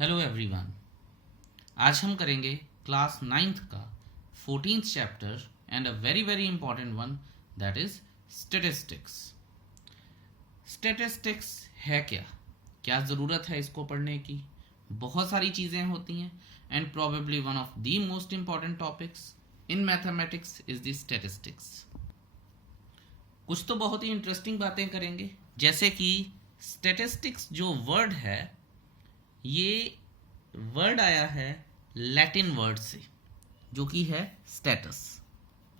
Hello everyone. आज हम करेंगे क्लास 9th का 14th chapter and a very very important one, that is statistics. Statistics है क्या, क्या ज़रूरत है इसको पढ़ने की? बहुत सारी चीज़ें होती हैं and probably one of the most important topics in mathematics is the statistics. कुछ तो बहुत ही इंटरेस्टिंग बातें करेंगे, जैसे कि स्टैटिस्टिक्स जो वर्ड है, ये वर्ड आया है लैटिन वर्ड से, जो कि है स्टेटस,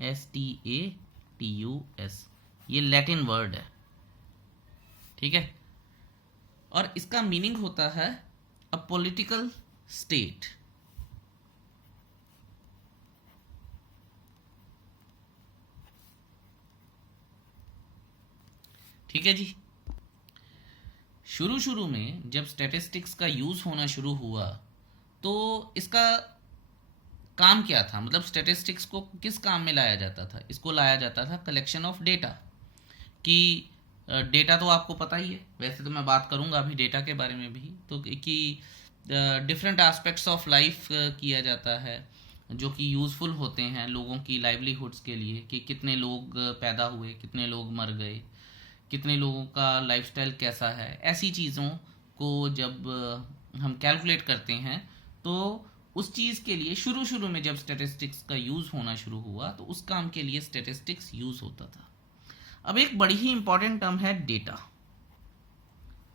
STATUS। ये लैटिन वर्ड है, ठीक है। और इसका मीनिंग होता है अ पॉलिटिकल स्टेट। ठीक है जी। शुरू में जब स्टैटिस्टिक्स का यूज़ होना शुरू हुआ तो इसका काम क्या था, मतलब स्टैटिस्टिक्स को किस काम में लाया जाता था? इसको लाया जाता था कलेक्शन ऑफ डेटा कि डेटा तो आपको पता ही है, वैसे तो मैं बात करूंगा अभी डेटा के बारे में भी, तो कि डिफरेंट एस्पेक्ट्स ऑफ लाइफ किया जाता है जो कि यूज़फुल होते हैं लोगों की लाइवलीहुड्स के लिए, कि कितने लोग पैदा हुए, कितने लोग मर गए, कितने लोगों का लाइफस्टाइल कैसा है। ऐसी चीज़ों को जब हम कैलकुलेट करते हैं तो उस चीज़ के लिए शुरू में जब स्टैटिस्टिक्स का यूज़ होना शुरू हुआ तो उस काम के लिए स्टैटिस्टिक्स यूज़ होता था। अब एक बड़ी ही इंपॉर्टेंट टर्म है डेटा,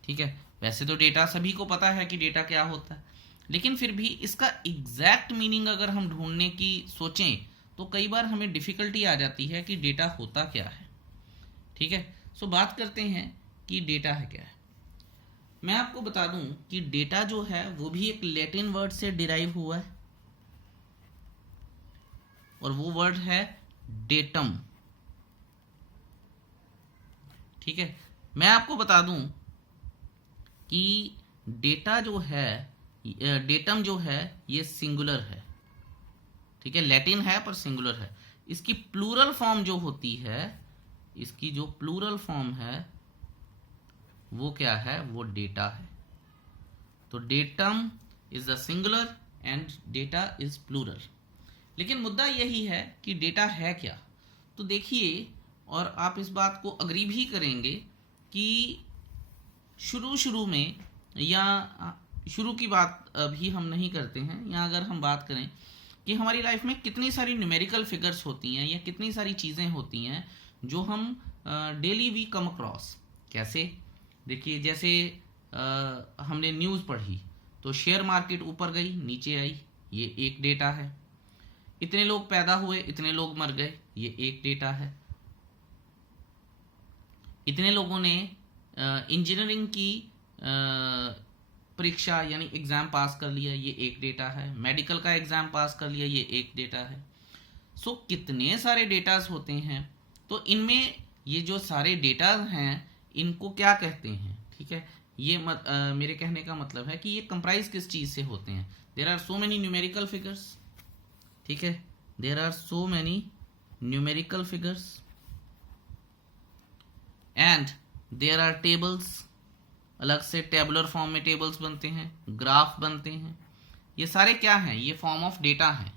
ठीक है। वैसे तो डेटा सभी को पता है कि डेटा क्या होता है, लेकिन फिर भी इसका एग्जैक्ट मीनिंग अगर हम ढूंढने की सोचें तो कई बार हमें डिफ़िकल्टी आ जाती है कि डेटा होता क्या है, ठीक है। सो बात करते हैं कि डेटा है क्या है। मैं आपको बता दूं कि डेटा जो है वो भी एक लैटिन वर्ड से डिराइव हुआ है, और वो वर्ड है डेटम, ठीक है। मैं आपको बता दूं कि डेटा जो है, डेटम जो है, ये सिंगुलर है, ठीक है। लैटिन है पर सिंगुलर है। इसकी प्लूरल फॉर्म जो होती है, इसकी जो प्लूरल फॉर्म है वो क्या है? वो डेटा है। तो datum is the singular and data is plural. लेकिन मुद्दा यही है कि डेटा है क्या। तो देखिए, और आप इस बात को अग्री भी करेंगे कि शुरू में, या शुरू की बात अभी हम नहीं करते हैं, या अगर हम बात करें कि हमारी लाइफ में कितनी सारी न्यूमेरिकल फिगर्स होती हैं या कितनी सारी चीज़ें होती हैं जो हम डेली वी कम अक्रॉस। कैसे? देखिए, जैसे हमने न्यूज़ पढ़ी तो शेयर मार्केट ऊपर गई नीचे आई, ये एक डेटा है। इतने लोग पैदा हुए, इतने लोग मर गए, ये एक डेटा है। इतने लोगों ने इंजीनियरिंग की परीक्षा यानी एग्ज़ाम पास कर लिया, ये एक डेटा है। मेडिकल का एग्ज़ाम पास कर लिया, ये एक डेटा है। सो कितने सारे डेटास होते हैं। तो इनमें ये जो सारे डेटा हैं इनको क्या कहते हैं, ठीक है। ये मेरे कहने का मतलब है कि ये कंप्राइज किस चीज़ से होते हैं। There are so many numerical figures, ठीक है। There are so many numerical figures and there are tables. अलग से टेबुलर फॉर्म में टेबल्स बनते हैं, ग्राफ बनते हैं। ये सारे क्या हैं? ये फॉर्म ऑफ डेटा हैं।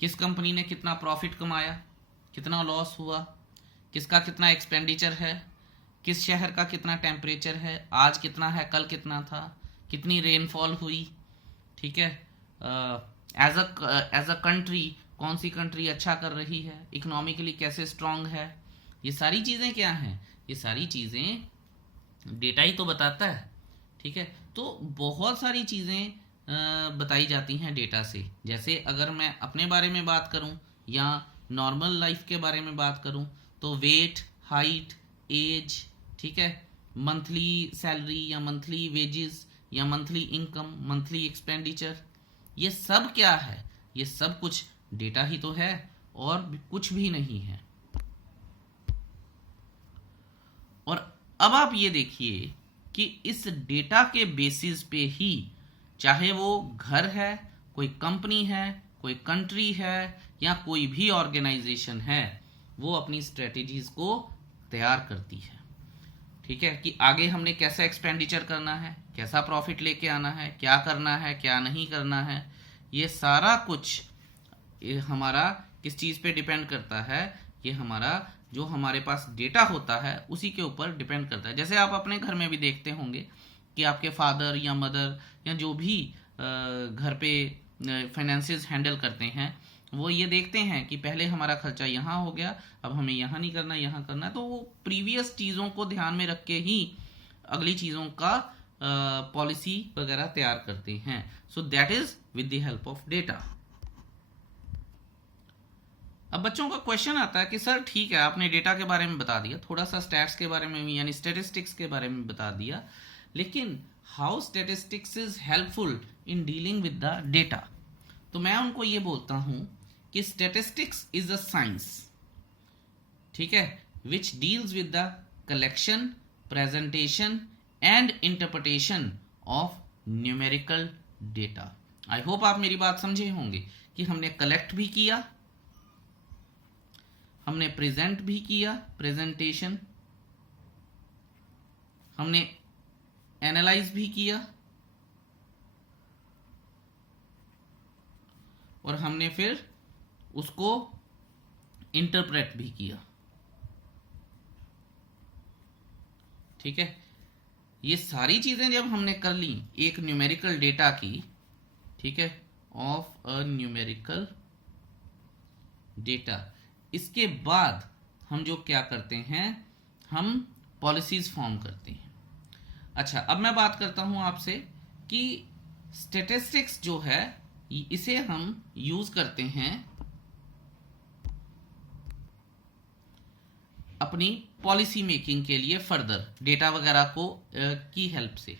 किस कंपनी ने कितना प्रॉफिट कमाया, कितना लॉस हुआ, किसका कितना एक्सपेंडिचर है, किस शहर का कितना टेम्परेचर है, आज कितना है, कल कितना था, कितनी रेनफॉल हुई, ठीक है। एज अ कंट्री कौन सी कंट्री अच्छा कर रही है, इकोनॉमिकली कैसे स्ट्रांग है। ये सारी चीज़ें क्या हैं? ये सारी चीज़ें डेटा ही तो बताता है, ठीक है। तो बहुत सारी चीज़ें बताई जाती हैं डेटा से। जैसे अगर मैं अपने बारे में बात करूं या नॉर्मल लाइफ के बारे में बात करूं तो वेट, हाइट, एज, ठीक है, मंथली सैलरी या मंथली वेजेस या मंथली इनकम, मंथली एक्सपेंडिचर, ये सब क्या है? ये सब कुछ डेटा ही तो है और कुछ भी नहीं है। और अब आप ये देखिए कि इस डेटा के बेसिस पे ही, चाहे वो घर है, कोई कंपनी है, कोई कंट्री है, या कोई भी ऑर्गेनाइजेशन है, वो अपनी स्ट्रेटेजीज को तैयार करती है। ठीक है, कि आगे हमने कैसा एक्सपेंडिचर करना है, कैसा प्रॉफिट लेके आना है, क्या करना है, क्या नहीं करना है, ये सारा कुछ ये हमारा किस चीज़ पे डिपेंड करता है, ये हमारा जो हमारे पास डेटा होता है उसी के ऊपर डिपेंड करता है। जैसे आप अपने घर में भी देखते होंगे कि आपके फादर या मदर या जो भी घर पे फाइनेंसेस हैंडल करते हैं, वो ये देखते हैं कि पहले हमारा खर्चा यहाँ हो गया, अब हमें यहाँ नहीं करना, यहाँ करना है, तो वो प्रीवियस चीज़ों को ध्यान में रख के ही अगली चीज़ों का पॉलिसी वगैरह तैयार करते हैं। So that is with the help of data. अब बच्चों का क्वेश्चन आता है कि सर ठीक है, आपने डेटा के बारे में बता दिया, थोड़ा सा स्टैट्स के बारे में भी यानी स्टेटिस्टिक्स के बारे में बता दिया, लेकिन how statistics is helpful in dealing with the data. तो मैं उनको ये बोलता हूं कि स्टेटिस्टिक्स इज अ साइंस, ठीक है, which deals with the collection, presentation and interpretation of numerical data. I hope आप मेरी बात समझे होंगे कि हमने कलेक्ट भी किया, हमने प्रेजेंट भी किया, प्रेजेंटेशन, हमने एनालाइज भी किया, और हमने फिर उसको इंटरप्रेट भी किया। ठीक है, ये सारी चीजें जब हमने कर ली एक न्यूमेरिकल डेटा की, ठीक है, ऑफ अ न्यूमेरिकल डेटा, इसके बाद हम जो क्या करते हैं, हम पॉलिसीज फॉर्म करते हैं। अच्छा, अब मैं बात करता हूं आपसे कि स्टैटिस्टिक्स जो है इसे हम यूज करते हैं अपनी पॉलिसी मेकिंग के लिए फर्दर डेटा वगैरह को की हेल्प से।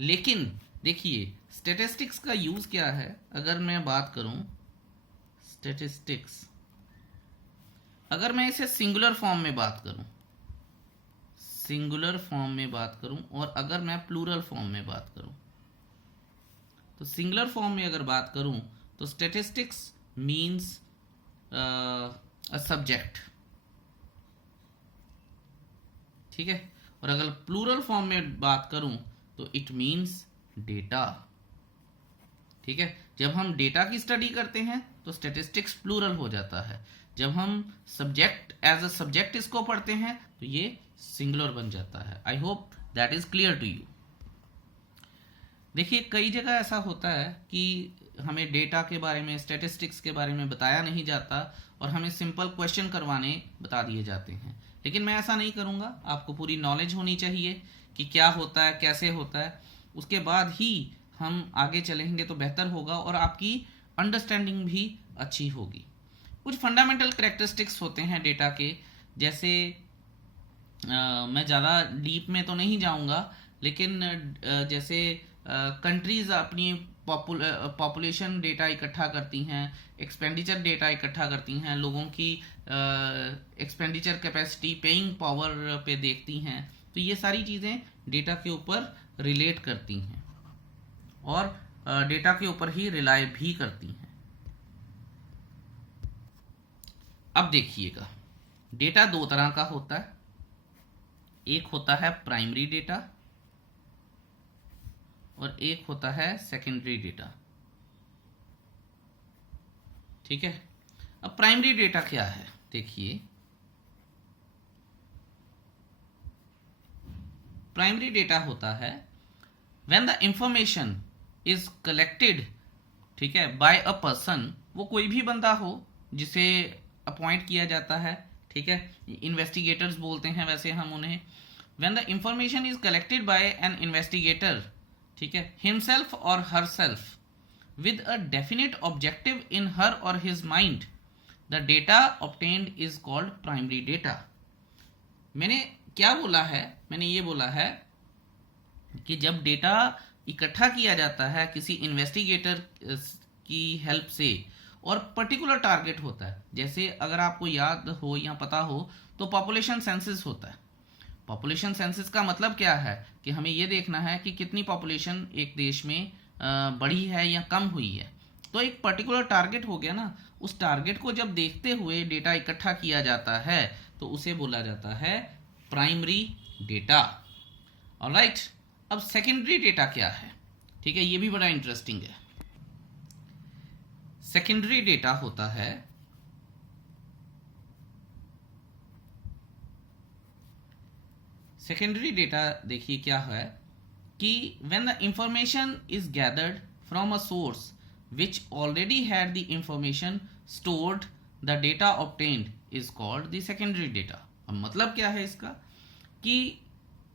लेकिन देखिए स्टैटिस्टिक्स का यूज क्या है, अगर मैं बात करूं स्टैटिस्टिक्स, अगर मैं इसे सिंगुलर फॉर्म में बात करूं, सिंगुलर फॉर्म में बात करूं, और अगर मैं प्लूरल फॉर्म में बात करूं, तो सिंगुलर फॉर्म में अगर बात करूं तो स्टैटिस्टिक्स मींस अ सब्जेक्ट, ठीक है, और अगर प्लूरल फॉर्म में बात करूं तो इट मींस डेटा। ठीक है, जब हम डेटा की स्टडी करते हैं तो स्टैटिस्टिक्स प्लूरल हो जाता है, जब हम सब्जेक्ट एज अ सब्जेक्ट इसको पढ़ते हैं तो ये सिंगुलर बन जाता है। I hope that is clear to you. देखिए कई जगह ऐसा होता है कि हमें डेटा के बारे में, स्टैटिस्टिक्स के बारे में बताया नहीं जाता और हमें सिंपल क्वेश्चन करवाने बता दिए जाते हैं, लेकिन मैं ऐसा नहीं करूँगा। आपको पूरी नॉलेज होनी चाहिए कि क्या होता है, कैसे होता है, उसके बाद ही हम आगे चलेंगे तो बेहतर होगा और आपकी अंडरस्टैंडिंग भी अच्छी होगी। कुछ फंडामेंटल कैरेक्टरिस्टिक्स होते हैं डेटा के, जैसे मैं ज़्यादा डीप में तो नहीं जाऊंगा, लेकिन जैसे कंट्रीज़ अपनी पॉपुलेशन डेटा इकट्ठा करती हैं, एक्सपेंडिचर डेटा इकट्ठा करती हैं, लोगों की एक्सपेंडिचर कैपेसिटी, पेइंग पावर पे देखती हैं, तो ये सारी चीज़ें डेटा के ऊपर रिलेट करती हैं और डेटा के ऊपर ही रिलाय भी करती हैं। अब देखिएगा, डेटा दो तरह का होता है, एक होता है प्राइमरी डेटा और एक होता है सेकेंडरी डेटा। ठीक है, अब प्राइमरी डेटा क्या है, देखिए प्राइमरी डेटा होता है when the information is collected, ठीक है, बाय अ पर्सन, वो कोई भी बंदा हो जिसे अपॉइंट किया जाता है, ठीक है, इन्वेस्टिगेटर्स बोलते हैं वैसे हम उन्हें। When the information is collected by an investigator, ठीक है, हिमसेल्फ और herself with a definite objective in her और his mind, the data obtained is called primary data. मैंने क्या बोला है, मैंने ये बोला है कि जब डेटा इकट्ठा किया जाता है किसी इन्वेस्टिगेटर की हेल्प से और पर्टिकुलर टारगेट होता है, जैसे अगर आपको याद हो या पता हो तो पॉपुलेशन सेंसस होता है। पॉपुलेशन सेंसस का मतलब क्या है कि हमें ये देखना है कि कितनी पॉपुलेशन एक देश में बढ़ी है या कम हुई है, तो एक पर्टिकुलर टारगेट हो गया ना, उस टारगेट को जब देखते हुए डेटा इकट्ठा किया जाता है तो उसे बोला जाता है प्राइमरी डेटा। ऑलराइट, अब सेकेंडरी डेटा क्या है? ठीक है, ये भी बड़ा इंटरेस्टिंग है। सेकेंडरी डेटा होता है सेकेंडरी डेटा, देखिए क्या है कि when the information is gathered from a source which already had the information stored, the data obtained is called the secondary data. अब मतलब क्या है इसका कि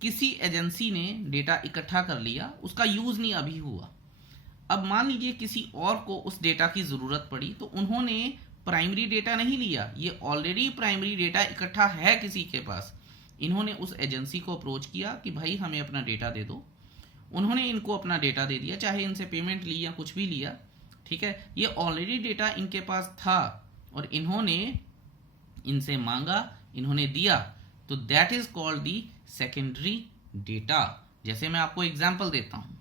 किसी एजेंसी ने डेटा इकट्ठा कर लिया, उसका यूज नहीं अभी हुआ। अब मान लीजिए किसी और को उस डेटा की ज़रूरत पड़ी, तो उन्होंने प्राइमरी डेटा नहीं लिया, ये ऑलरेडी प्राइमरी डेटा इकट्ठा है किसी के पास। इन्होंने उस एजेंसी को अप्रोच किया कि भाई हमें अपना डेटा दे दो। उन्होंने इनको अपना डेटा दे दिया, चाहे इनसे पेमेंट ली या कुछ भी लिया, ठीक है। ये ऑलरेडी डेटा इनके पास था और इन्होंने इनसे मांगा, इन्होंने दिया, तो that is called the secondary data. जैसे मैं आपको एग्जाम्पल देता हूँ,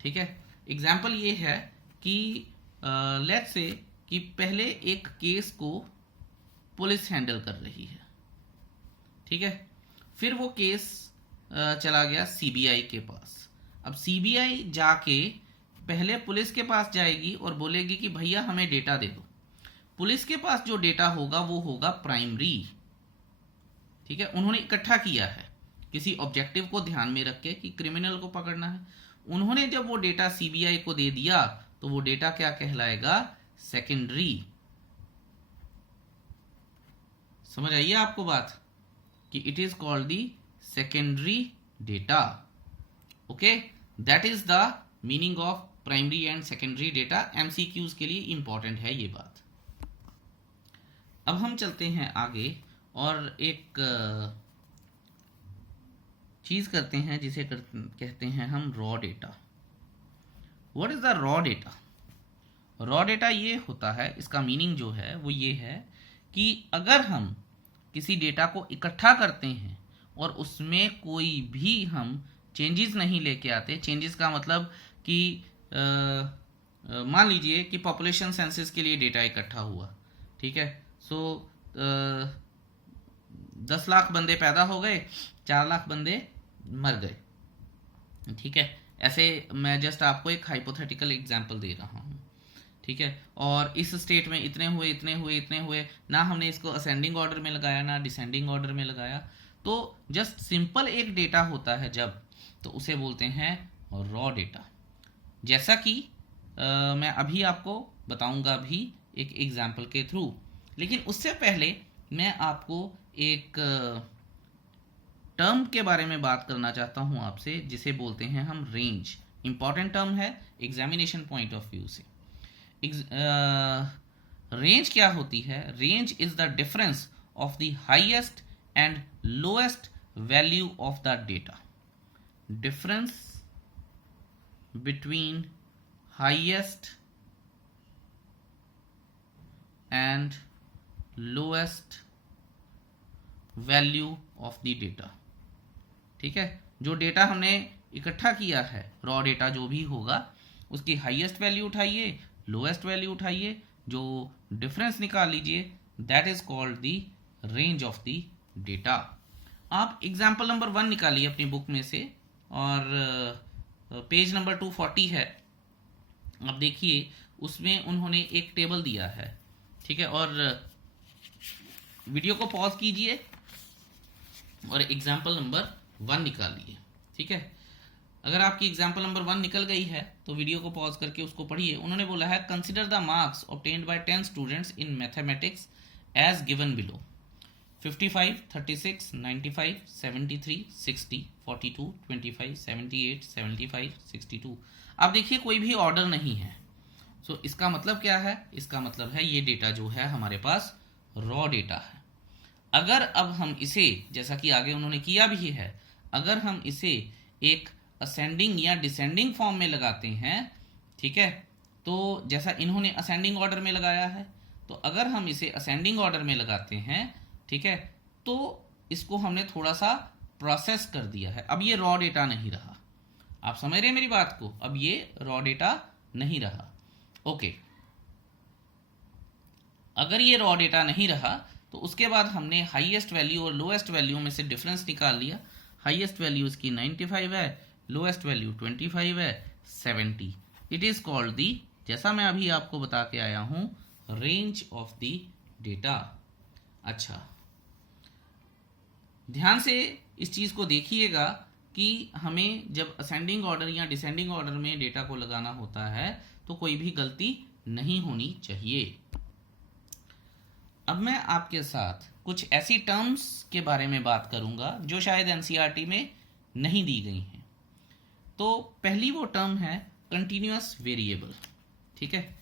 ठीक है। एग्जाम्पल ये है कि लेट्स से कि पहले एक केस को पुलिस हैंडल कर रही है, ठीक है। फिर वो केस चला गया सीबीआई के पास। अब सीबीआई जाके पहले पुलिस के पास जाएगी और बोलेगी कि भैया हमें डेटा दे दो। पुलिस के पास जो डेटा होगा वो होगा प्राइमरी, ठीक है। उन्होंने इकट्ठा किया है किसी ऑब्जेक्टिव को ध्यान में रख के कि क्रिमिनल को पकड़ना है। उन्होंने जब वो डेटा सीबीआई को दे दिया तो वो डेटा क्या कहलाएगा? सेकेंडरी। समझ आइए आपको बात कि it is called the secondary data. Okay, that is the meaning of primary and secondary data. MCQs के लिए इंपॉर्टेंट है ये बात। अब हम चलते हैं आगे और एक चीज करते हैं जिसे कहते हैं हम raw data. What is the raw data? Raw data ये होता है, इसका मीनिंग जो है वो ये है कि अगर हम किसी डेटा को इकट्ठा करते हैं और उसमें कोई भी हम चेंजेस नहीं लेके आते। चेंजेस का मतलब कि मान लीजिए कि पॉपुलेशन सेंसस के लिए डेटा इकट्ठा हुआ, ठीक है। सो 10 लाख बंदे पैदा हो गए, 4 लाख बंदे मर गए, ठीक है। ऐसे मैं जस्ट आपको एक हाइपोथेटिकल एग्जांपल दे रहा हूँ, ठीक है। और इस स्टेट में इतने हुए इतने हुए इतने हुए, ना हमने इसको असेंडिंग ऑर्डर में लगाया ना डिसेंडिंग ऑर्डर में लगाया। तो जस्ट सिंपल एक डेटा होता है जब, तो उसे बोलते हैं रॉ डेटा। जैसा कि मैं अभी आपको बताऊंगा भी एक एग्जाम्पल के थ्रू, लेकिन उससे पहले मैं आपको एक टर्म के बारे में बात करना चाहता हूं आपसे, जिसे बोलते हैं हम रेंज। इंपॉर्टेंट टर्म है एग्जामिनेशन पॉइंट ऑफ व्यू से। रेंज क्या होती है? Range is the difference of the highest and lowest value of the data. Difference between highest and lowest value of the data, ठीक है। जो डेटा हमने इकट्ठा किया है, रॉ डेटा जो भी होगा, उसकी हाईएस्ट वैल्यू उठाइए, लोएस्ट वैल्यू उठाइए, जो डिफरेंस निकाल लीजिए, that is called the range of the data. आप एग्जाम्पल नंबर 1 निकालिए अपनी बुक में से, और पेज नंबर 240 है। अब देखिए उसमें उन्होंने एक टेबल दिया है, ठीक है। और वीडियो को पॉज कीजिए और एग्जाम्पल नंबर 1 निकालिए, ठीक है। अगर आपकी एग्जाम्पल नंबर 1 निकल गई है तो वीडियो को पॉज करके उसको पढ़िए। उन्होंने बोला है consider the marks obtained by 10 students in mathematics as given below: 55, 36, 95, 73, 60, 42, 25, 78, 75, 62। अब देखिए कोई भी ऑर्डर नहीं है। सो इसका मतलब क्या है? इसका मतलब है ये डेटा जो है हमारे पास रॉ डेटा है। अगर अब हम इसे, जैसा कि आगे उन्होंने किया भी है, अगर हम इसे एक असेंडिंग या डिसेंडिंग फॉर्म में लगाते हैं, ठीक है, तो जैसा इन्होंने असेंडिंग ऑर्डर में लगाया है, तो अगर हम इसे असेंडिंग ऑर्डर में लगाते हैं, ठीक है, तो इसको हमने थोड़ा सा प्रोसेस कर दिया है। अब ये रॉ डेटा नहीं रहा। आप समझ रहे हैं मेरी बात को? अब ये रॉ डेटा नहीं रहा। ओके, अगर ये रॉ डेटा नहीं रहा तो उसके बाद हमने हाईएस्ट वैल्यू और लोएस्ट वैल्यू में से डिफरेंस निकाल लिया। हाईएस्ट वैल्यू इसकी 95 है, लोएस्ट वैल्यू 25 है, 70। इट इज कॉल्ड दी, जैसा मैं अभी आपको बता के आया हूं, रेंज ऑफ द डेटा। अच्छा, ध्यान से इस चीज को देखिएगा कि हमें जब असेंडिंग ऑर्डर या डिसेंडिंग ऑर्डर में डेटा को लगाना होता है तो कोई भी गलती नहीं होनी चाहिए। अब मैं आपके साथ कुछ ऐसी टर्म्स के बारे में बात करूंगा जो शायद एनसीईआरटी में नहीं दी गई हैं। तो पहली वो टर्म है कंटिन्यूअस वेरिएबल। ठीक है,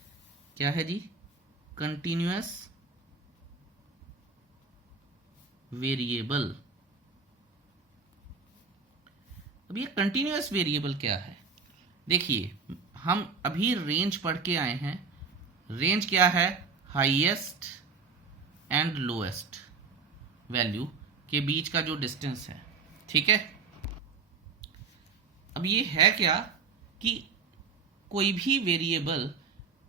क्या है जी? Continuous variable. अब ये कंटिन्यूअस वेरिएबल क्या है? देखिए, हम अभी रेंज पढ़ के आए हैं। रेंज क्या है? हाईएस्ट एंड लोएस्ट वैल्यू के बीच का जो डिस्टेंस है। ठीक है, अब ये है क्या कि कोई भी वेरिएबल,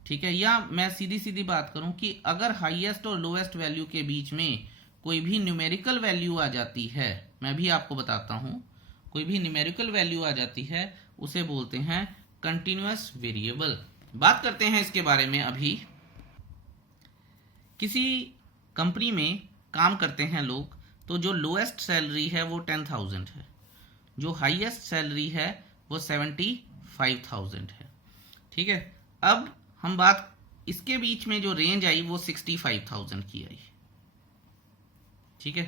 ठीक है, या मैं सीधी सीधी बात करूं कि अगर हाईएस्ट और लोएस्ट वैल्यू के बीच में कोई भी न्यूमेरिकल वैल्यू आ जाती है, मैं भी आपको बताता हूं, कोई भी न्यूमेरिकल वैल्यू आ जाती है, उसे बोलते हैं कंटिन्यूअस वेरिएबल। बात करते हैं इसके बारे में। अभी किसी कंपनी में काम करते हैं लोग, तो जो लोएस्ट सैलरी है वो 10,000 है, जो हाईएस्ट सैलरी है वो 75,000 है। ठीक है, अब हम बात, इसके बीच में जो रेंज आई वो 65,000 की आई। ठीक है,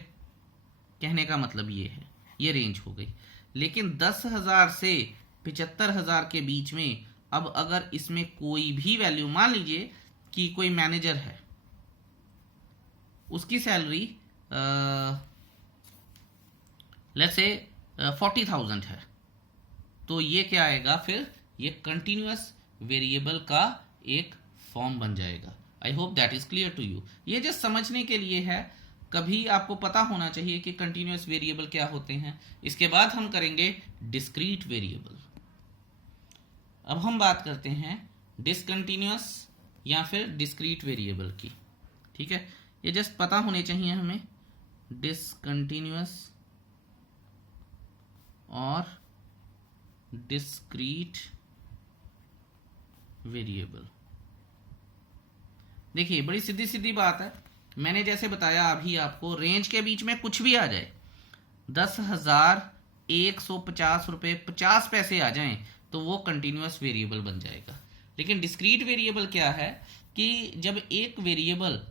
कहने का मतलब ये है, ये रेंज हो गई। लेकिन 10,000 से 75,000 के बीच में अब अगर इसमें कोई भी वैल्यू, मान लीजिए कि कोई मैनेजर है, उसकी सैलरी लेट्स से 40,000 है, तो ये क्या आएगा फिर? ये कंटिन्यूअस वेरिएबल का एक फॉर्म बन जाएगा। I hope that is clear to you. ये जस्ट समझने के लिए है, कभी आपको पता होना चाहिए कि कंटिन्यूअस वेरिएबल क्या होते हैं। इसके बाद हम करेंगे डिस्क्रीट वेरिएबल। अब हम बात करते हैं डिसकंटिन्यूअस या फिर डिस्क्रीट वेरिएबल की। ठीक है, ये जस्ट पता होने चाहिए हमें, डिसकंटिन्यूअस और डिस्क्रीट वेरिएबल। देखिए, बड़ी सीधी सीधी बात है। मैंने जैसे बताया अभी आपको, रेंज के बीच में कुछ भी आ जाए, 10,150 रुपये 50 पैसे आ जाएं तो वो कंटिन्यूअस वेरिएबल बन जाएगा। लेकिन डिस्क्रीट वेरिएबल क्या है कि जब एक variable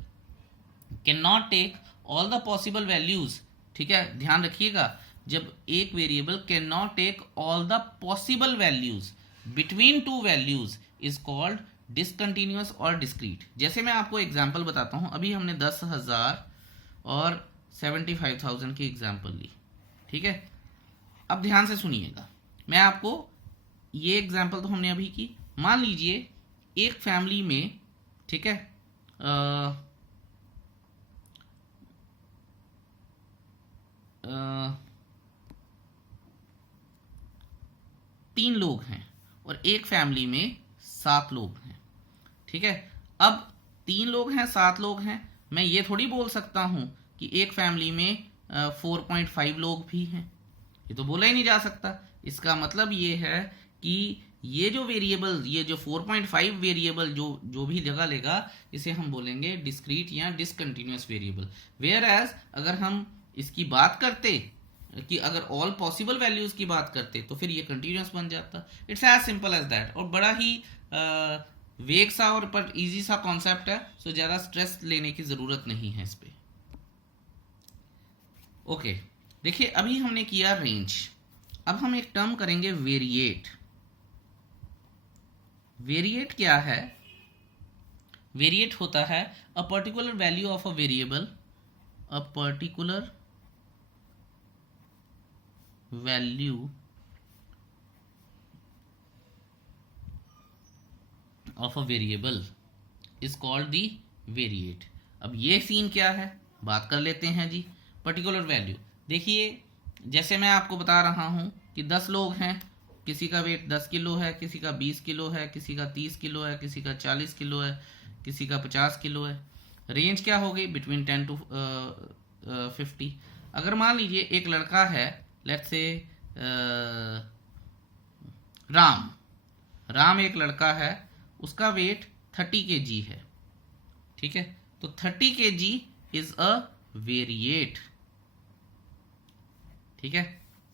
can not take all the possible values, ठीक है, ध्यान रखिएगा, जब एक variable can not take all the possible values between two values is called discontinuous और डिस्क्रीट। जैसे मैं आपको एग्जांपल बताता हूं, अभी हमने 10,000 और 75,000 की एग्जांपल ली। ठीक है, अब ध्यान से सुनिएगा, मैं आपको ये एग्जांपल तो हमने अभी की। मान लीजिए एक फैमिली में, ठीक है, तीन लोग हैं और एक फैमिली में 7 लोग हैं। ठीक है, अब 3 लोग हैं, 7 लोग हैं, मैं ये थोड़ी बोल सकता हूं कि एक फैमिली में 4.5 लोग भी हैं, ये तो बोला ही नहीं जा सकता। इसका मतलब ये है कि ये जो वेरिएबल, ये जो 4.5 वेरिएबल जो भी जगह लेगा, इसे हम बोलेंगे डिस्क्रीट या डिसकंटिन्यूअस वेरिएबल। वेयर एज अगर हम इसकी बात करते कि अगर ऑल पॉसिबल वैल्यूज की बात करते तो फिर ये कंटिन्यूअस बन जाता। It's as simple as that. और बड़ा ही वेग सा और पर इजी सा कॉन्सेप्ट है, सो ज्यादा स्ट्रेस लेने की जरूरत नहीं है इस पे। ओके, देखिए अभी हमने किया रेंज, अब हम एक टर्म करेंगे वेरिएट। वेरिएट क्या है? वेरिएट होता है a particular value of a variable, a particular value of a variable is called the variate. अब ये सीन क्या है, बात कर लेते हैं जी। पर्टिकुलर वैल्यू, देखिए जैसे मैं आपको बता रहा हूं कि 10 लोग हैं, किसी का वेट 10 किलो है, किसी का 20 किलो है, किसी का 30 किलो है, किसी का 40 किलो है, किसी का 50 किलो है। रेंज क्या हो गई? Between 10 to 50। अगर मान लीजिए एक लड़का है लेट्स से राम एक लड़का है, उसका वेट 30 kg है, ठीक है। तो 30 kg इज अ वेरिएट, ठीक है,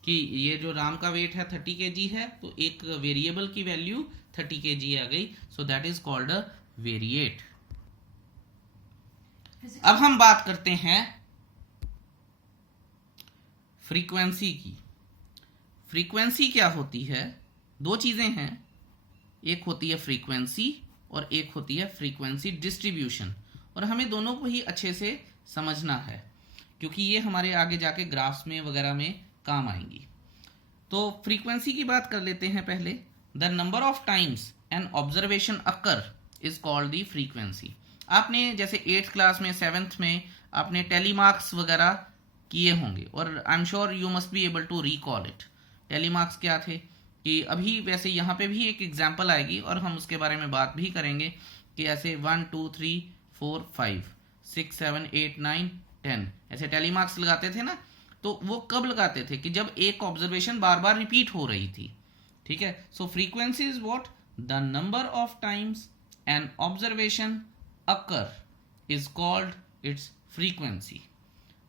कि ये जो राम का वेट है 30 kg है, तो एक वेरिएबल की वैल्यू 30 kg आ गई, so that is called a variate. अब हम बात करते हैं फ्रीक्वेंसी की। फ्रीक्वेंसी क्या होती है? दो चीजें हैं, एक होती है फ्रीक्वेंसी और एक होती है फ्रीक्वेंसी डिस्ट्रीब्यूशन, और हमें दोनों को ही अच्छे से समझना है क्योंकि ये हमारे आगे जाके ग्राफ्स में वगैरह में काम आएंगी। तो फ्रीक्वेंसी की बात कर लेते हैं पहले। The number of times an observation occur is called the frequency. आपने जैसे 8th क्लास में 7th में आपने टेलीमार्क्स वगैरह किए होंगे और I am sure you must be able to recall it. Tally marks क्या थे कि अभी वैसे यहाँ पे भी एक एग्जाम्पल आएगी और हम उसके बारे में बात भी करेंगे कि ऐसे 1 2 3 4 5 6 7 8 9 10 ऐसे टेलीमार्क्स लगाते थे ना। तो वो कब लगाते थे कि जब एक ऑब्जर्वेशन बार बार रिपीट हो रही थी, ठीक है। So frequency is what? The number of times an observation occur is called its frequency.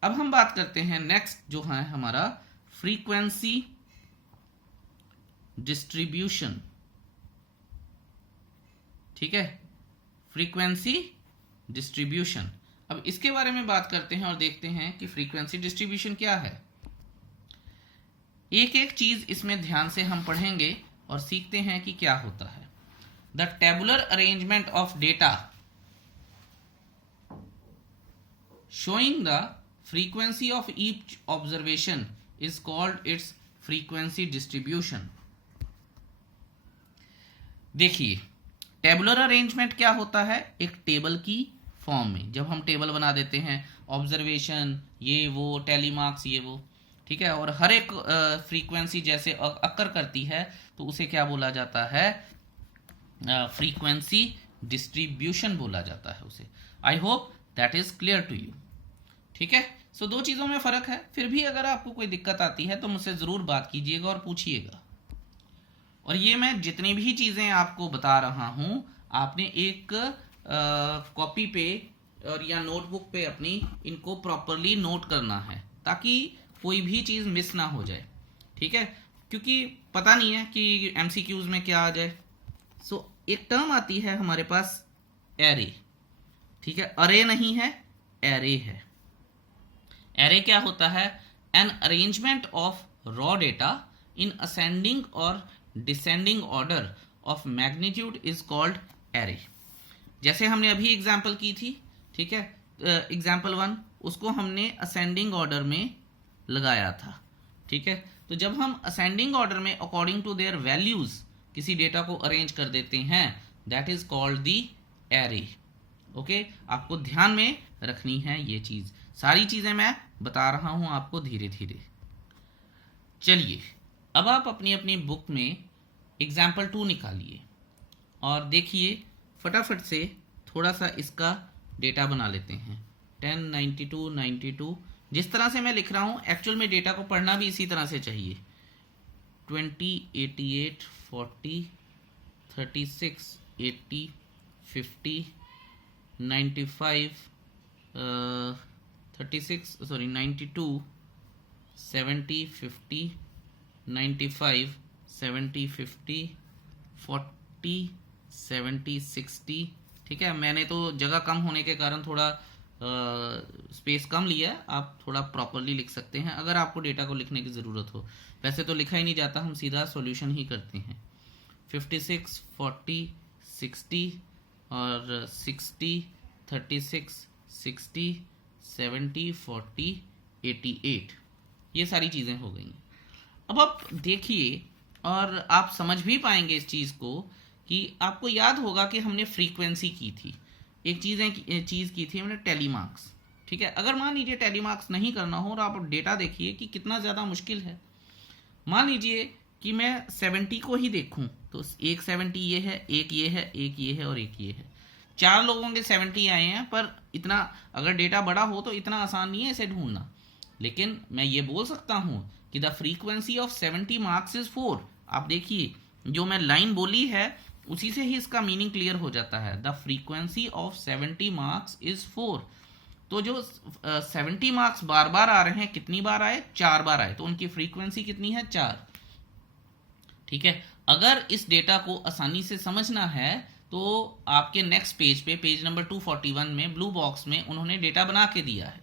अब हम बात करते हैं नेक्स्ट जो है हमारा फ्रीक्वेंसी डिस्ट्रीब्यूशन, ठीक है, फ्रीक्वेंसी डिस्ट्रीब्यूशन। अब इसके बारे में बात करते हैं और देखते हैं कि फ्रीक्वेंसी डिस्ट्रीब्यूशन क्या है। एक एक चीज इसमें ध्यान से हम पढ़ेंगे और सीखते हैं कि क्या होता है। The tabular arrangement of data showing the frequency of each observation is called its frequency distribution। देखिए टेबुलर अरेंजमेंट क्या होता है? एक टेबल की फॉर्म में जब हम टेबल बना देते हैं, ऑब्जर्वेशन ये वो, टेलीमार्क्स ये वो, ठीक है, और हर एक फ्रीक्वेंसी जैसे अकर करती है तो उसे क्या बोला जाता है? फ्रीक्वेंसी डिस्ट्रीब्यूशन बोला जाता है उसे। I hope that is clear to you, ठीक है। सो दो चीजों में फर्क है, फिर भी अगर आपको कोई दिक्कत आती है तो मुझसे जरूर बात कीजिएगा और पूछिएगा। और ये मैं जितनी भी चीजें आपको बता रहा हूं आपने एक कॉपी पे और या नोटबुक पे अपनी इनको प्रॉपरली नोट करना है ताकि कोई भी चीज मिस ना हो जाए, ठीक है, क्योंकि पता नहीं है कि एमसीक्यूज में क्या आ जाए। सो एक टर्म आती है हमारे पास एरे, ठीक है, अरे नहीं है, एरे है। एरे क्या होता है? An arrangement of raw data in ascending और descending order of magnitude is called array. जैसे हमने अभी एग्जांपल की थी, ठीक है, एग्जांपल 1 उसको हमने असेंडिंग ऑर्डर में लगाया था, ठीक है। तो जब हम असेंडिंग ऑर्डर में अकॉर्डिंग टू देयर वैल्यूज किसी डेटा को अरेंज कर देते हैं that is called the array. Okay, आपको ध्यान में रखनी है ये चीज, सारी चीजें मैं बता रहा हूं आपको धीरे धीरे। चलिए अब आप अपनी अपनी बुक में एग्जाम्पल 2 निकालिए और देखिए फटाफट से थोड़ा सा इसका डेटा बना लेते हैं। 10 92 92 जिस तरह से मैं लिख रहा हूं एक्चुअल में डेटा को पढ़ना भी इसी तरह से चाहिए। 20 88 40 36 80 50 95 36 सॉरी 92 70 50 95 70 50 40 70 60, ठीक है। मैंने तो जगह कम होने के कारण थोड़ा स्पेस कम लिया है, आप थोड़ा प्रॉपरली लिख सकते हैं अगर आपको डेटा को लिखने की ज़रूरत हो। वैसे तो लिखा ही नहीं जाता, हम सीधा सॉल्यूशन ही करते हैं। 56 40 60 और 60 36 60 70 40 88, ये सारी चीज़ें हो गई। अब आप देखिए और आप समझ भी पाएंगे इस चीज़ को कि आपको याद होगा कि हमने फ्रीक्वेंसी की थी, एक चीज़ की थी हमने टेलीमार्क्स, ठीक है। अगर मान लीजिए टेलीमार्क्स नहीं करना हो और आप डेटा देखिए कि कितना ज़्यादा मुश्किल है। मान लीजिए कि मैं 70 को ही देखूं तो एक 70 ये है, एक ये है, एक ये है और एक ये है। 4 लोगों के 70 आए हैं, पर इतना अगर डेटा बड़ा हो तो इतना आसान नहीं है इसे ढूंढना। लेकिन मैं ये बोल सकता हूं कि the frequency of 70 marks is 4। आप देखिए जो मैं लाइन बोली है उसी से ही इसका मीनिंग क्लियर हो जाता है। The frequency of 70 marks is 4। तो जो 70 मार्क्स बार बार आ रहे हैं, कितनी बार आए? 4 बार आए, तो उनकी फ्रीक्वेंसी कितनी है? 4। ठीक है, अगर इस डेटा को आसानी से समझना है तो आपके नेक्स्ट पेज पे, पेज नंबर 241 में ब्लू बॉक्स में उन्होंने डेटा बना के दिया है।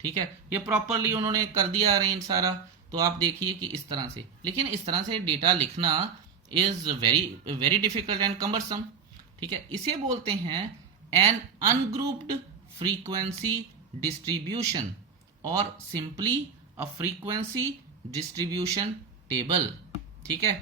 ठीक है, ये प्रॉपरली उन्होंने कर दिया अरेंज सारा। तो आप देखिए कि इस तरह से, लेकिन इस तरह से डेटा लिखना is very very difficult and cumbersome. ठीक है, इसे बोलते हैं एन अनग्रुप्ड फ्रीक्वेंसी डिस्ट्रीब्यूशन और simply a frequency distribution table. ठीक है,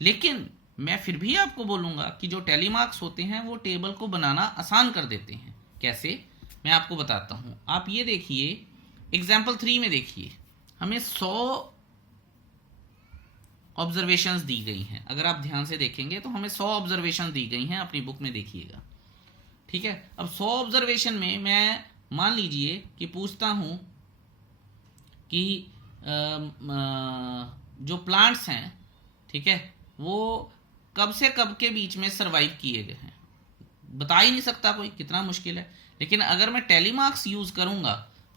लेकिन मैं फिर भी आपको बोलूंगा कि जो टेलीमार्क्स होते हैं वो टेबल को बनाना आसान कर देते हैं। कैसे? मैं आपको बताता हूं। आप ये देखिए, एग्जाम्पल 3 में देखिए, हमें 100 ऑब्जर्वेशंस दी गई हैं। अगर आप ध्यान से देखेंगे तो हमें 100 ऑब्जर्वेशन दी गई हैं, अपनी बुक में देखिएगा। ठीक है, अब 100 ऑब्जर्वेशन में मैं मान लीजिए कि पूछता हूं कि जो प्लांट्स हैं, ठीक है, वो कब से कब के बीच में सरवाइव किए गए हैं। बता ही नहीं सकता कोई, कितना मुश्किल है। लेकिन अगर मैं टेलीमार्क्स यूज करूंगा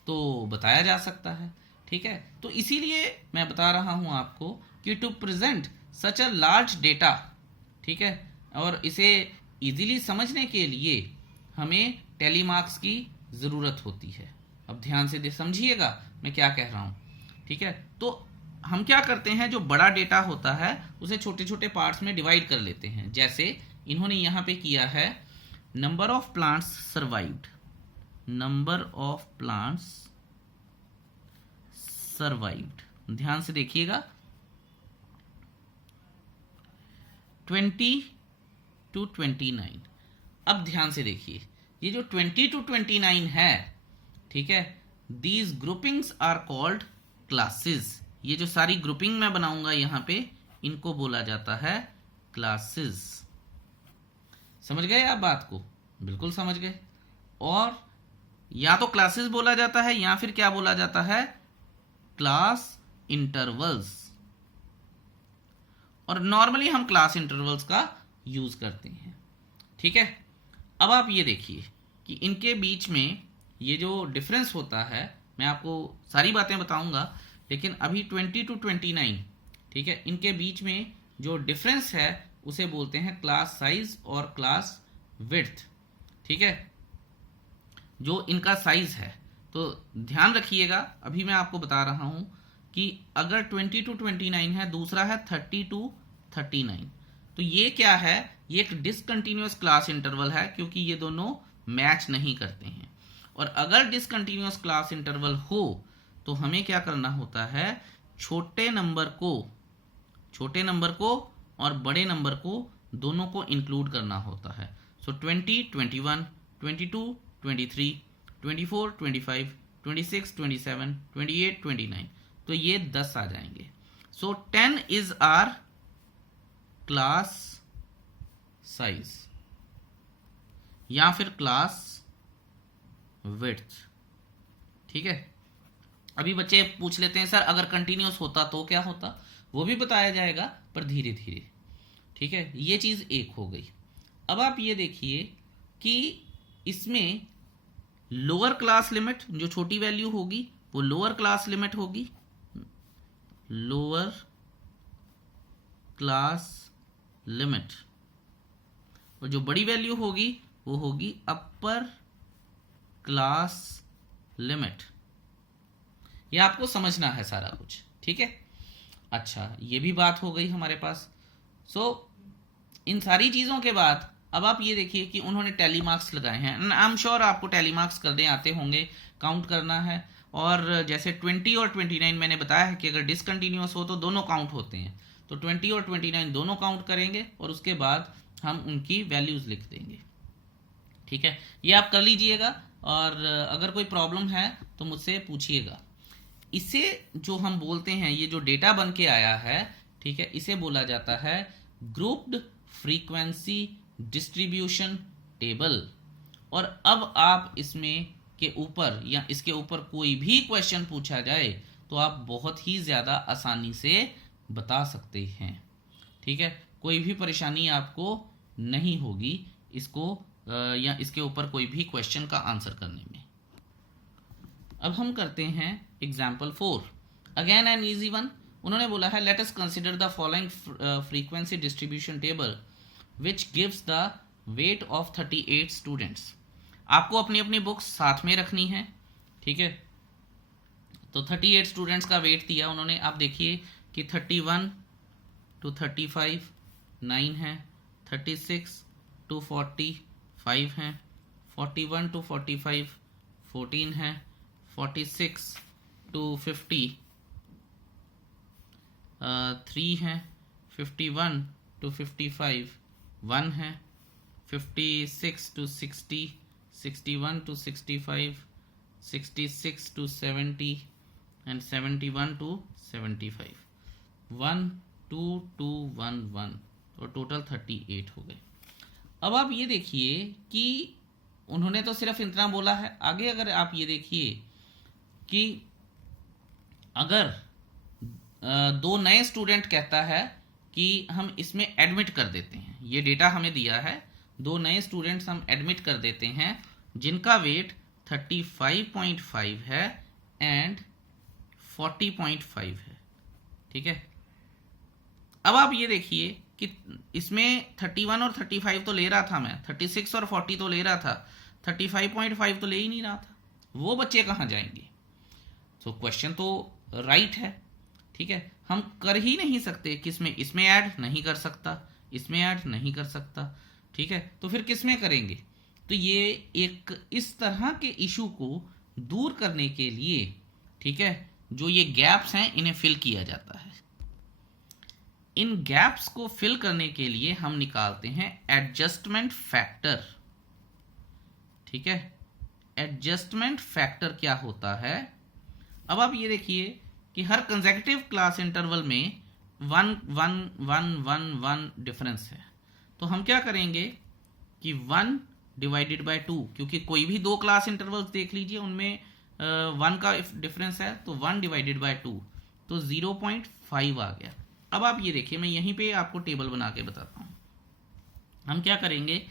तो बताया जा सकता है। ठीक है, तो इसीलिए मैं बता रहा हूं आपको कि to present such a large data, ठीक है, और इसे इजीली समझने के लिए हमें टेलीमार्क्स की जरूरत होती है। अब ध्यान से समझिएगा मैं क्या कह रहा हूं। ठीक है, तो हम क्या करते हैं, जो बड़ा डेटा होता है उसे छोटे छोटे पार्ट्स में डिवाइड कर लेते हैं। जैसे इन्होंने यहां पे किया है number of plants survived, number of plants survived, ध्यान से देखिएगा 20 to 29। अब ध्यान से देखिए, ये जो 20 to 29 है, ठीक है, these groupings are called classes. ये जो सारी ग्रुपिंग मैं बनाऊंगा यहां पे, इनको बोला जाता है क्लासेस। समझ गए आप बात को? बिल्कुल समझ गए। और या तो क्लासेस बोला जाता है या फिर क्या बोला जाता है, क्लास इंटरवल्स। और नॉर्मली हम क्लास इंटरवल्स का यूज करते हैं। ठीक है, अब आप ये देखिए कि इनके बीच में ये जो डिफरेंस होता है, मैं आपको सारी बातें बताऊंगा, लेकिन अभी 20 to 29, ठीक है, इनके बीच में जो डिफरेंस है उसे बोलते हैं क्लास साइज और क्लास विड्थ। ठीक है, जो इनका साइज है। तो ध्यान रखिएगा, अभी मैं आपको बता रहा हूं कि अगर 20 to 29 है, दूसरा है 30 to 39, तो ये क्या है, ये एक डिसकंटिन्यूअस क्लास इंटरवल है, क्योंकि ये दोनों मैच नहीं करते हैं। और अगर डिसकंटिन्यूअस क्लास इंटरवल हो तो हमें क्या करना होता है, छोटे नंबर को और बड़े नंबर को दोनों को इंक्लूड करना होता है। सो 20, 21, 22, 23, 24, 25, 26, 27, 28, 29, तो ये 10 आ जाएंगे। सो 10 इज आर क्लास साइज या फिर क्लास विड्थ। ठीक है, अभी बच्चे पूछ लेते हैं सर अगर कंटिन्यूअस होता तो क्या होता, वो भी बताया जाएगा पर धीरे धीरे। ठीक है, ये चीज एक हो गई। अब आप ये देखिए कि इसमें लोअर क्लास लिमिट, जो छोटी वैल्यू होगी वो लोअर क्लास लिमिट होगी, लोअर क्लास लिमिट, और जो बड़ी वैल्यू होगी वो होगी अपर क्लास लिमिट। ये आपको समझना है सारा कुछ। ठीक है, अच्छा, ये भी बात हो गई हमारे पास। इन सारी चीजों के बाद अब आप ये देखिए कि उन्होंने टैली मार्क्स लगाए हैं। आई एम श्योर आपको टैली मार्क्स करने आते होंगे, काउंट करना है। और जैसे 20 और 29 मैंने बताया है कि अगर डिसकंटिन्यूअस हो तो दोनों काउंट होते हैं, तो 20 और 29 दोनों काउंट करेंगे और उसके बाद हम उनकी वैल्यूज लिख देंगे। ठीक है, ये आप कर लीजिएगा, और अगर कोई प्रॉब्लम है तो मुझसे पूछिएगा। इसे जो हम बोलते हैं, ये जो डेटा बन के आया है, ठीक है, इसे बोला जाता है ग्रुप्ड फ्रीक्वेंसी डिस्ट्रीब्यूशन टेबल। और अब आप इसमें के ऊपर या इसके ऊपर कोई भी क्वेश्चन पूछा जाए तो आप बहुत ही ज़्यादा आसानी से बता सकते हैं। ठीक है, कोई भी परेशानी आपको नहीं होगी इसको या इसके ऊपर कोई भी क्वेश्चन का आंसर करने में। अब हम करते हैं example 4, again an easy one. उन्होंने बोला है let us consider the following frequency distribution table which gives the weight of 38 students. आपको अपनी अपनी बुक्स साथ में रखनी है। ठीक है, तो 38 स्टूडेंट्स का वेट दिया उन्होंने। आप देखिए कि 31 to 35 9 है, 36 to 40 5 है, 41 to 45 14 है, 46 to 50 3 है, 51 to 55 1 है, 56 to 60 61 to 65 66 to 70 and 71 to 75 1 2 2 1 1 और टोटल 38 हो गए। अब आप ये देखिए कि उन्होंने तो सिर्फ इतना बोला है। आगे अगर आप ये देखिए कि अगर दो नए स्टूडेंट कहता है कि हम इसमें एडमिट कर देते हैं, ये डेटा हमें दिया है, दो नए स्टूडेंट्स हम एडमिट कर देते हैं जिनका वेट 35.5 है एंड 40.5 है। ठीक है, अब आप ये देखिए कि इसमें 31 और 35 तो ले रहा था मैं, 36 और 40 तो ले रहा था, 35.5 तो ले ही नहीं रहा था। वो बच्चे कहाँ जाएंगे? तो क्वेश्चन तो राइट है। ठीक है, हम कर ही नहीं सकते किसमें, इसमें ऐड नहीं कर सकता, इसमें ऐड नहीं कर सकता। ठीक है, तो फिर किसमें करेंगे? तो ये एक इस तरह के इशू को दूर करने के लिए, ठीक है, जो ये गैप्स हैं इन्हें फिल किया जाता है। इन गैप्स को फिल करने के लिए हम निकालते हैं एडजस्टमेंट फैक्टर। ठीक है, एडजस्टमेंट फैक्टर क्या होता है? अब आप ये देखिए कि हर कंसेक्यूटिव क्लास इंटरवल में 1 1 1 1 1 डिफरेंस है। तो हम क्या करेंगे कि 1 डिवाइडेड बाय 2, क्योंकि कोई भी दो क्लास इंटरवल्स देख लीजिए उनमें 1 का डिफरेंस है, तो 1 डिवाइडेड बाय 2 तो 0.5 आ गया। अब आप ये देखिए, मैं यहीं पे आपको टेबल बना के बताता हूँ। हम क्या करेंगे,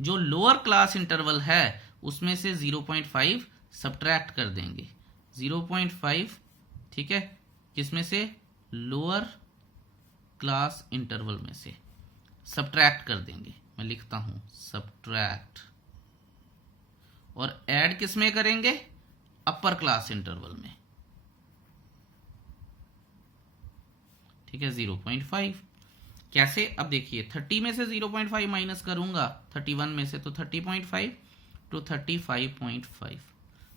जो लोअर क्लास इंटरवल है उसमें से 0.5 सब्ट्रैक्ट कर देंगे। 0.5, ठीक है, किसमें से? लोअर क्लास इंटरवल में से सब्ट्रैक्ट कर देंगे। मैं लिखता हूं सब्ट्रैक्ट, और ऐड किस में करेंगे? अपर क्लास इंटरवल में। ठीक है, 0.5 कैसे? अब देखिए 30 में से 0.5 माइनस करूंगा 31 में से, तो 30.5 टू 35.5,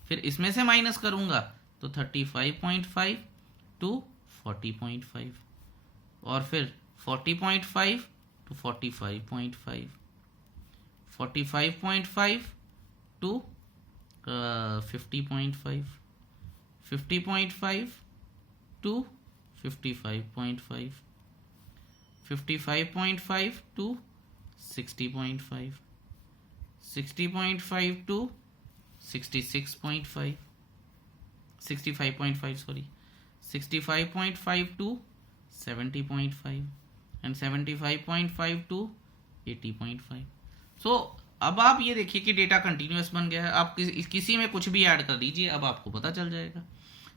फिर इसमें से माइनस करूंगा तो 35.5 टू 40.5, और फिर 40.5 to 45.5, 45.5 to 50.5, 50.5 to 55.5, 55.5 to 60.5, 60.5 to 66.5, 65.5 sorry, 65.5 to 70.5 and 75.5 to 80.5। So अब आप ये देखिए कि डेटा कंटिन्यूअस बन गया है। आप किसी में कुछ भी ऐड कर दीजिए, अब आपको पता चल जाएगा।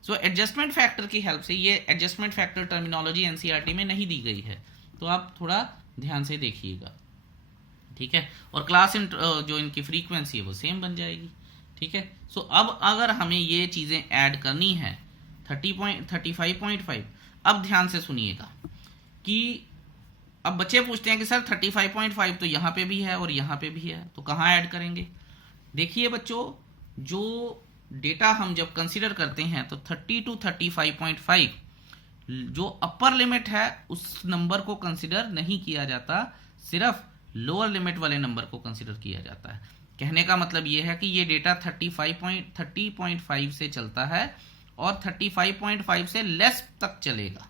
सो एडजस्टमेंट फैक्टर की हेल्प से, ये एडजस्टमेंट फैक्टर टर्मिनोलॉजी एनसीईआरटी में नहीं दी गई है, तो आप थोड़ा ध्यान से देखिएगा। ठीक है, और क्लास जो इनकी फ्रीक्वेंसी है वो सेम बन जाएगी। ठीक है, सो अब अगर हमें ये चीज़ें ऐड करनी है 35.5, अब ध्यान से सुनिएगा कि अब बच्चे पूछते हैं कि सर 35.5 तो यहाँ पे भी है और यहाँ पे भी है, तो कहाँ ऐड करेंगे? देखिए बच्चों, जो डेटा हम जब कंसीडर करते हैं तो 30 to 35.5 जो अपर लिमिट है उस नंबर को कंसीडर नहीं किया जाता, सिर्फ लोअर लिमिट वाले नंबर को कंसीडर किया जाता है। कहने का मतलब ये है कि ये डेटा 30.5 से चलता है और 35.5 से लेस तक चलेगा।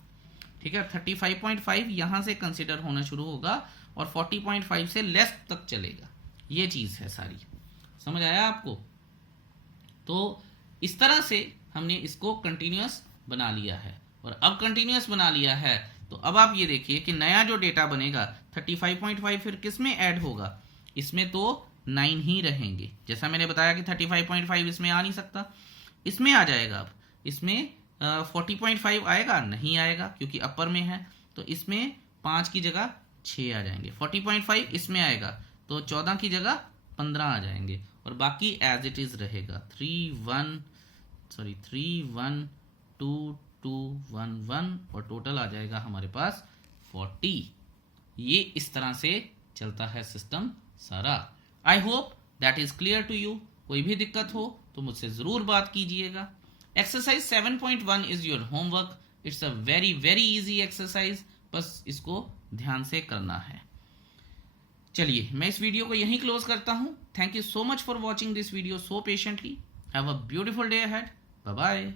ठीक है, 35.5 यहाँ से कंसीडर होना शुरू होगा और 40.5 से लेस तक चलेगा। ये चीज़ है सारी, समझ आया आपको? तो इस तरह से हमने इसको कंटिन्यूअस बना लिया है, और अब कंटिन्यूअस बना लिया है तो अब आप ये देखिए कि नया जो डेटा बनेगा 35.5 फिर किस में ऐड होगा, इसमें तो 9 ही रहेंगे। जैसा मैंने बताया कि 35.5 इसमें आ नहीं सकता, इसमें आ जाएगा। अब इसमें 40.5 आएगा, नहीं आएगा क्योंकि अपर में है, तो इसमें 5 की जगह 6 आ जाएंगे। 40.5 इसमें आएगा तो 14 की जगह 15 आ जाएंगे, और बाकी एज इट इज रहेगा 31221 और टोटल आ जाएगा हमारे पास 40। ये इस तरह से चलता है सिस्टम सारा। I hope that is clear to you. कोई भी दिक्कत हो तो मुझसे जरूर बात कीजिएगा। Exercise 7.1 is your homework. It's a very very easy exercise, बस इसको ध्यान से करना है। चलिए मैं इस वीडियो को यहीं क्लोज करता हूं। Thank you so much for watching this video so patiently. Have a beautiful day ahead. Bye bye.